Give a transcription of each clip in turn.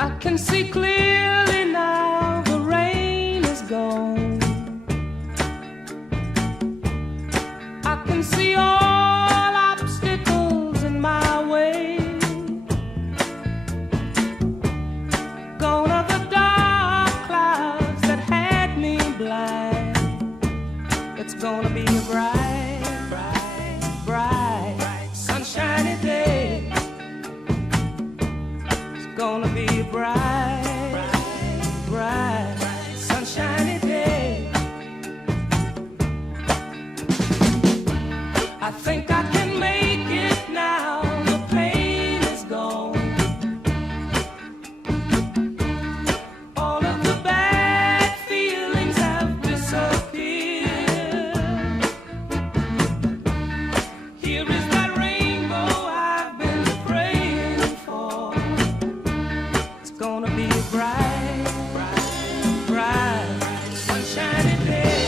I can see clearly now, the rain is gone. I can see all obstacles in my way. Gone are the dark clouds that had me blind. It's gonna be a bright, bright, bright, sunshiny day. It's gonna be a bright, bright, sunshiny day. I think I can make it now, the pain is gone. All of the bad feelings have disappeared. Here is that rainbow I've been praying for. It's gonna be a bright, bright, bright, sunshiny day.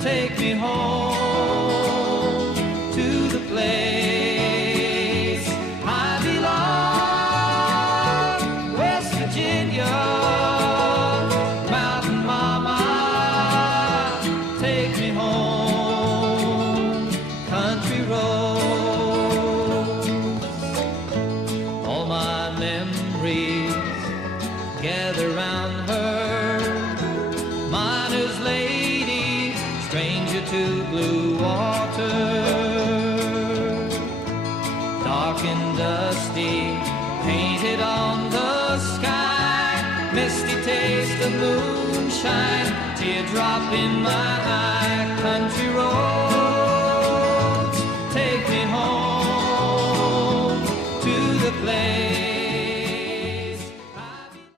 Take me home to the place I belong, West Virginia, Mountain Mama. Take me home, country roads. All my memories gather round her, miner's lady, stranger to blue water, dark and dusty, painted on the sky, misty taste of moonshine, teardrop in my eye. Country roads, take me home to the place